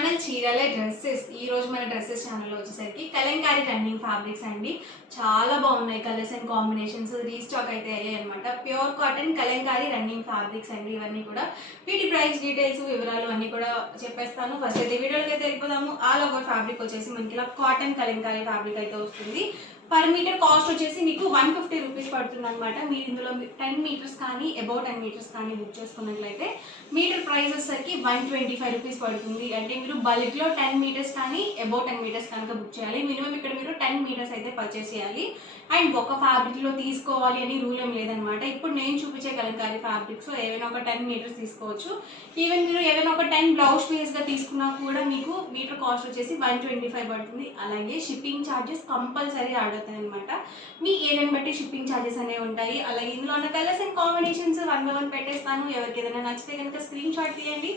Channel చీరలే dresses. ఈ రోజు మన డ్రెస్సెస్ ఛానల్ వచ్చేసరికి కలంకారీ రన్నింగ్ ఫ్యాబ్రిక్స్ అండి. చాలా బాగున్నాయి కలర్స్ అండ్ కాంబినేషన్స్. రీస్టాక్ అయితే అయ్యాయి అనమాట. Pure cotton Kalamkari running fabrics అండి ఇవన్నీ కూడా. వీటి ప్రైస్ డీటెయిల్స్ వివరాలు అన్నీ కూడా చెప్పేస్తాను. ఫస్ట్ అయితే వీడియోకి అయితే వెళ్ళిపోదాము. ఆల్ ఓవర్ ఫ్యాబ్రిక్ వచ్చేసి మనకి ఇలా కాటన్ కలంకారీ ఫ్యాబ్రిక్ అయితే వస్తుంది. పర్ మీటర్ కాస్ట్ వచ్చేసి మీకు 150 రూపీస్ పడుతుంది అనమాట. మీరు ఇందులో 10 మీటర్స్ కానీ అబౌట్ 10 మీటర్స్ కానీ బుక్ చేసుకున్నట్లయితే మీటర్ ప్రైస్ వచ్చేసరికి 125 రూపీస్ పడుతుంది. అంటే మీరు బల్క్లో 10 మీటర్స్ కానీ అబౌట్ 10 మీటర్స్ కనుక బుక్ చేయాలి. మినిమం ఇక్కడ మీరు 10 మీటర్స్ అయితే పర్చేస్ చేయాలి. అండ్ ఒక ఫ్యాబ్రిక్లో తీసుకోవాలి అని రూల్ ఏం లేదనమాట. ఇప్పుడు నేను చూపించే కలంకారీ ఫ్యాబ్రిక్స్ ఏవైనా ఒక 10 మీటర్స్ తీసుకోవచ్చు. ఈవెన్ మీరు ఏదైనా ఒక 10 బ్లౌజ్ పీస్గా తీసుకున్నా కూడా మీకు మీటర్ కాస్ట్ వచ్చేసి 125 పడుతుంది. అలాగే షిప్పింగ్ ఛార్జెస్ కంపల్సరీ యాడ్ అవుతాయి అనమాట. మీ ఏరియాని బట్టి షిప్పింగ్ ఛార్జెస్ అనేవి ఉంటాయి. అలాగే ఇందులో ఉన్న కలర్స్ అండ్ కాంబినేషన్స్ 1 by 1 పెట్టేస్తాను. ఎవరికి ఏదైనా నచ్చితే కనుక స్క్రీన్ షాట్ తీయండి.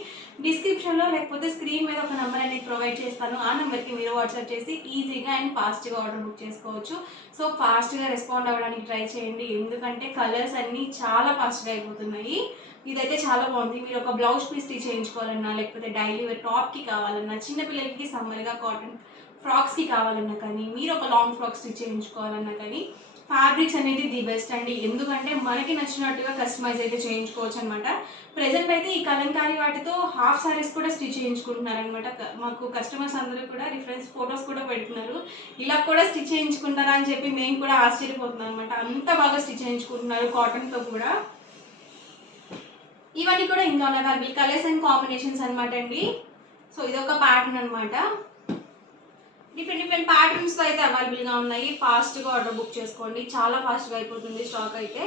డిస్క్రిప్షన్లో లేకపోతే స్క్రీన్ మీద ఒక నెంబర్ అనేది ప్రొవైడ్ చేస్తాను. ఆ నెంబర్కి మీరు వాట్సాప్ చేసి ఈజీగా అండ్ ఫాస్ట్గా ఆర్డర్ బుక్ చేసుకోవచ్చు. సో ఫాస్ట్గా రెస్పాండ్ అవ్వడానికి ట్రై చేయండి. ఎందుకంటే కలర్స్ అన్నీ చాలా ఫాస్ట్గా అయిపోతున్నాయి. ఇదైతే చాలా బాగుంది. మీరు ఒక బ్లౌజ్ పీస్ స్టిచ్ చేయించుకోవాలన్నా, లేకపోతే డైలీ వేర్ టాప్కి కావాలన్నా, చిన్నపిల్లలకి సమ్మర్గా కాటన్ ఫ్రాక్స్కి కావాలన్నా కానీ, మీరు ఒక లాంగ్ ఫ్రాక్ స్టిచ్ చేయించుకోవాలన్నా కానీ ఫ్యాబ్రిక్స్ అనేది ది బెస్ట్ అండి. ఎందుకంటే మనకి నచ్చినట్టుగా కస్టమైజ్ అయితే చేయించుకోవచ్చు అనమాట. ప్రెజెంట్ అయితే ఈ కలంకారీ వాటితో హాఫ్ సారీస్ కూడా స్టిచ్ చేయించుకుంటున్నారనమాట. మాకు కస్టమర్స్ అందరూ కూడా రిఫరెన్స్ ఫొటోస్ కూడా పెడుతున్నారు. ఇలా కూడా స్టిచ్ చేయించుకుంటారా అని చెప్పి మేము కూడా ఆశ్చర్యపోతున్నాం అనమాట. అంత బాగా స్టిచ్ చేయించుకుంటున్నారు కాటన్తో కూడా. ఇవన్నీ కూడా ఇంకా అవైలబుల్ కలర్స్ అండ్ కాంబినేషన్స్ అనమాట అండి. సో ఇదొక ప్యాటర్న్ అనమాట. డిఫరెంట్ ప్యాటర్న్స్తో అయితే అవైలబుల్గా ఉన్నాయి. ఫాస్ట్గా ఆర్డర్ బుక్ చేసుకోండి. చాలా ఫాస్ట్గా అయిపోతుంది స్టాక్ అయితే.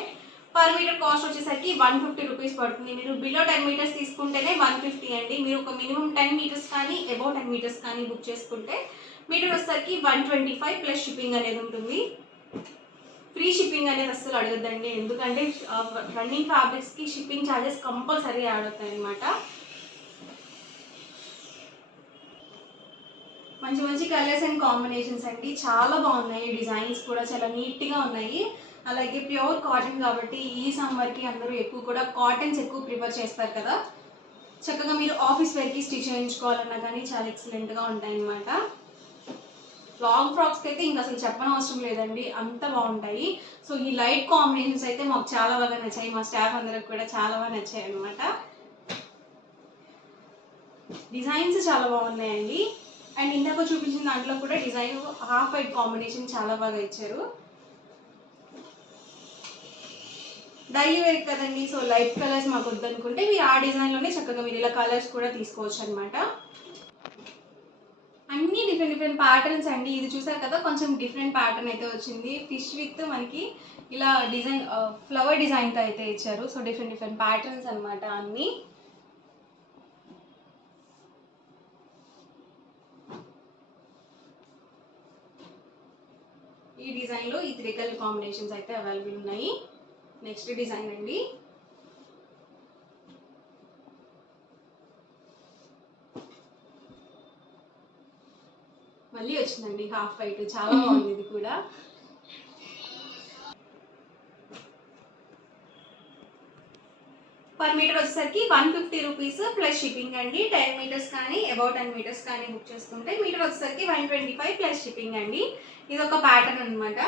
పర్ మీటర్ కాస్ట్ వచ్చేసరికి 150 రూపీస్ పడుతుంది. మీరు బిలో 10 మీటర్స్ తీసుకుంటేనే 150 అండి. మీరు ఒక మినిమం 10 మీటర్స్ కానీ అబౌట్ 10 మీటర్స్ కానీ బుక్ చేసుకుంటే మీటర్ వచ్చేసరికి 125 ప్లస్ షిప్పింగ్ అనేది ఉంటుంది. ఫ్రీ షిప్పింగ్ అనేది అస్సలు అడగద్దండి. ఎందుకంటే రన్నింగ్ ఫ్యాబ్రిక్స్కి షిప్పింగ్ ఛార్జెస్ కంపల్సరీ యాడ్ అవుతాయి అనమాట. మంచి మంచి కలర్స్ అండ్ కాంబినేషన్స్ అండి. చాలా బాగున్నాయి. డిజైన్స్ కూడా చాలా నీట్గా ఉన్నాయి. అలాగే ప్యూర్ కాటన్ కాబట్టి ఈ సమ్మర్కి అందరూ ఎక్కువ కూడా కాటన్స్ ఎక్కువ ప్రిఫర్ చేస్తారు కదా. చక్కగా మీరు ఆఫీస్ వేర్కి స్టిచ్ చేయించుకోవాలన్నా కానీ చాలా ఎక్సలెంట్గా ఉంటాయి అన్నమాట. లాంగ్ ఫ్రాక్స్కి అయితే ఇంకా అసలు చెప్పనవసరం లేదండి, అంత బాగుంటాయి. సో ఈ లైట్ కాంబినేషన్స్ అయితే మాకు చాలా బాగా నచ్చాయి. మా స్టాఫ్ అందరికి కూడా చాలా బాగా నచ్చాయి అనమాట. డిజైన్స్ చాలా బాగున్నాయండి. అండ్ ఇందాక చూపించిన దాంట్లో కూడా డిజైన్ హాఫ్ వైట్ కాంబినేషన్ చాలా బాగా ఇచ్చారు. డైలీ వేర్ కదండి, సో లైట్ కలర్స్ మాకు వద్దనుకుంటే మీరు ఆ డిజైన్లోనే చక్కగా మీరు ఇలా కలర్స్ కూడా తీసుకోవచ్చు అనమాట. అన్ని డిఫరెంట్ ప్యాటర్న్స్ అండి. ఇది చూసారు కదా, కొంచెం డిఫరెంట్ ప్యాటర్న్ అయితే వచ్చింది. ఫిష్ విత్ మనకి ఇలా డిజైన్ ఫ్లవర్ డిజైన్తో అయితే ఇచ్చారు. సో డిఫరెంట్ ప్యాటర్న్స్ అనమాట అన్నీ. ఈ డిజైన్లో ఈ 3 కలర్ కాంబినేషన్స్ అయితే అవైలబుల్ ఉన్నాయి. నెక్స్ట్ డిజైన్ అండి. మళ్ళీ వచ్చిందండి హాఫ్ వైట్, చాలా బాగుంది ఇది కూడా. పర్ మీటర్ వచ్చేసరికి 150 రూపీస్ ప్లస్ షిప్పింగ్ అండి. 10 మీటర్స్ కానీ అబౌట్ 10 మీటర్స్ కానీ బుక్ చేసుకుంటే మీటర్ వచ్చేసరికి 125 ప్లస్ షిప్పింగ్ అండి. ఇది ఒక ప్యాటర్న్ అనమాట.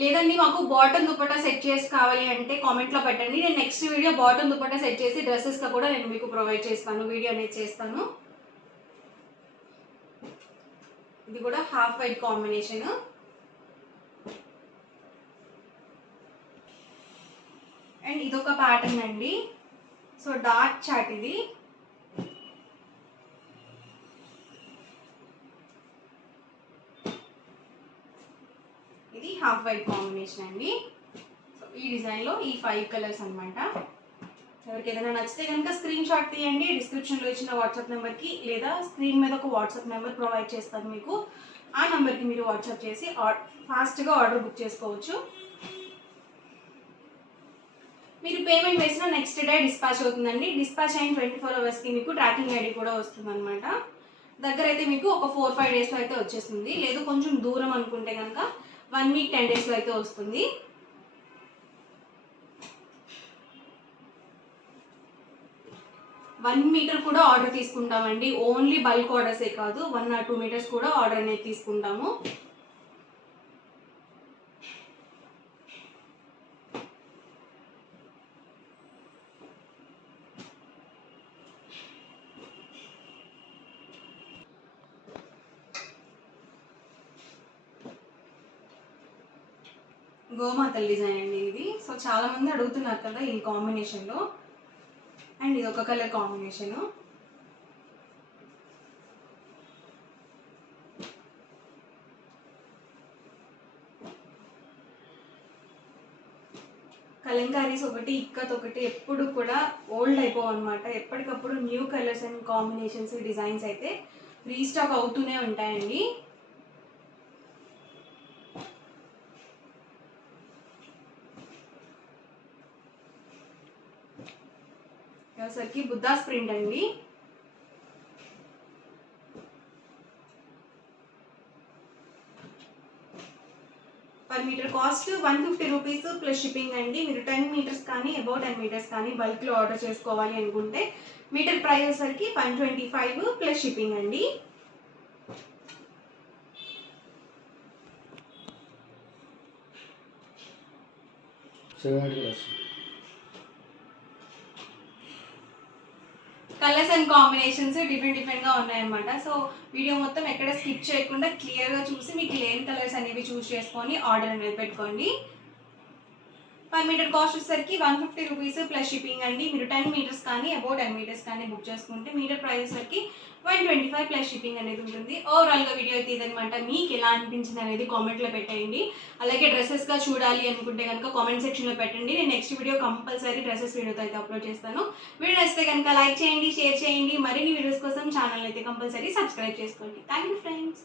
లేదండి మాకు బాటమ్ దుపట్టా సెట్ చేసి కావాలి అంటే కామెంట్లో పెట్టండి. నేను next video bottom dupatta set చేసి డ్రెస్సెస్గా కూడా నేను మీకు ప్రొవైడ్ చేస్తాను, వీడియో అనేది చేస్తాను. ఇది కూడా హాఫ్ వైట్ కాంబినేషన్. అండ్ ఇదొక ప్యాటర్న్ అండి. సో డార్క్ చాట్ ఇది. ఇది హాఫ్ వైట్ కాంబినేషన్ అండి. సో ఈ డిజైన్లో ఈ 5 కలర్స్ అనమాట. ఎవరికి ఏదైనా నచ్చితే కనుక స్క్రీన్ షాట్ తీయండి. డిస్క్రిప్షన్లో ఇచ్చిన వాట్సాప్ నెంబర్కి లేదా స్క్రీన్ మీద ఒక వాట్సాప్ నెంబర్ ప్రొవైడ్ చేస్తాను మీకు. ఆ నెంబర్కి మీరు వాట్సాప్ చేసి ఫాస్ట్గా ఆర్డర్ బుక్ చేసుకోవచ్చు. మీరు పేమెంట్ వేసిన నెక్స్ట్ డే డిస్పాచ్ అవుతుందండి. డిస్పాచ్ అయిన 24 అవర్స్కి మీకు ట్రాకింగ్ ఐడి కూడా వస్తుంది అనమాట. దగ్గర అయితే మీకు ఒక 4-5 డేస్లో అయితే వచ్చేస్తుంది. లేదు కొంచెం దూరం అనుకుంటే కనుక 1 వీక్ 10 డేస్లో అయితే వస్తుంది. 1 మీటర్ కూడా ఆర్డర్ తీసుకుంటామండి. ఓన్లీ బల్క్ ఆర్డర్సే కాదు, 1 or 2 మీటర్స్ కూడా ఆర్డర్ అనేది తీసుకుంటాము. గోమాతల డిజైన్ అండి ఇది. సో చాలా మంది అడుగుతున్నారు కదా ఈ కాంబినేషన్లో, అండ్ ఇది ఒక కలర్ కాంబినేషను. కలంకారీస్ ఒకటి, ఇక్కత్ ఒకటి ఎప్పుడు కూడా ఓల్డ్ అయిపోవు అనమాట. ఎప్పటికప్పుడు new colours and combinations, designs అయితే రీస్టాక్ అవుతూనే ఉంటాయండి. వచ్చేసరికి బుద్ధాస్ ప్రింట్ అండి. Per metre cost 150 rupees plus shipping అండి. మీరు 10 మీటర్స్ కానీ అబౌట్ 10 మీటర్స్ కానీ బల్క్లో ఆర్డర్ చేసుకోవాలి అనుకుంటే మీటర్ ప్రైస్ వచ్చేసరికి 125 ప్లస్ షిప్పింగ్ అండి. కలర్స్ అండ్ కాంబినేషన్స్ డిఫరెంట్గా ఉన్నాయన్నమాట. సో వీడియో మొత్తం ఎక్కడ స్కిప్ చేయకుండా క్లియర్గా చూసి మీకు లేని కలర్స్ అనేవి చూస్ చేసుకొని ఆర్డర్ అనేది పెట్టుకోండి. పర్ మీటర్ కాస్ట్ వచ్చేసరికి 150 రూపీస్ ప్లస్ షిప్పింగ్ అండి. మీరు 10 మీటర్స్ కానీ అబౌట్ 10 మీటర్స్ కానీ బుక్ చేసుకుంటే మీటర్ ప్రైస్ వచ్చేసరికి 125 ప్లస్ షిప్పింగ్ అనేది ఉంటుంది. ఓవరాల్గా వీడియో అయితే ఇదనమాట. మీకు ఎలా అనిపించింది అనేది కామెంట్లో పెట్టేయండి. అలాగే డ్రెస్సెస్గా చూడాలి అనుకుంటే కనుక కామెంట్ సెక్షన్లో పెట్టండి. నేను నెక్స్ట్ వీడియో కంపల్సరీ డ్రెస్సెస్ వీడియోతో అయితే అప్లోడ్ చేస్తాను. వీడియో నచ్చితే కనుక లైక్ చేయండి, షేర్ చేయండి. మరిన్ని వీడియోస్ కోసం ఛానల్ అయితే కంపల్సరీ సబ్స్క్రైబ్ చేసుకోండి. Thank you friends.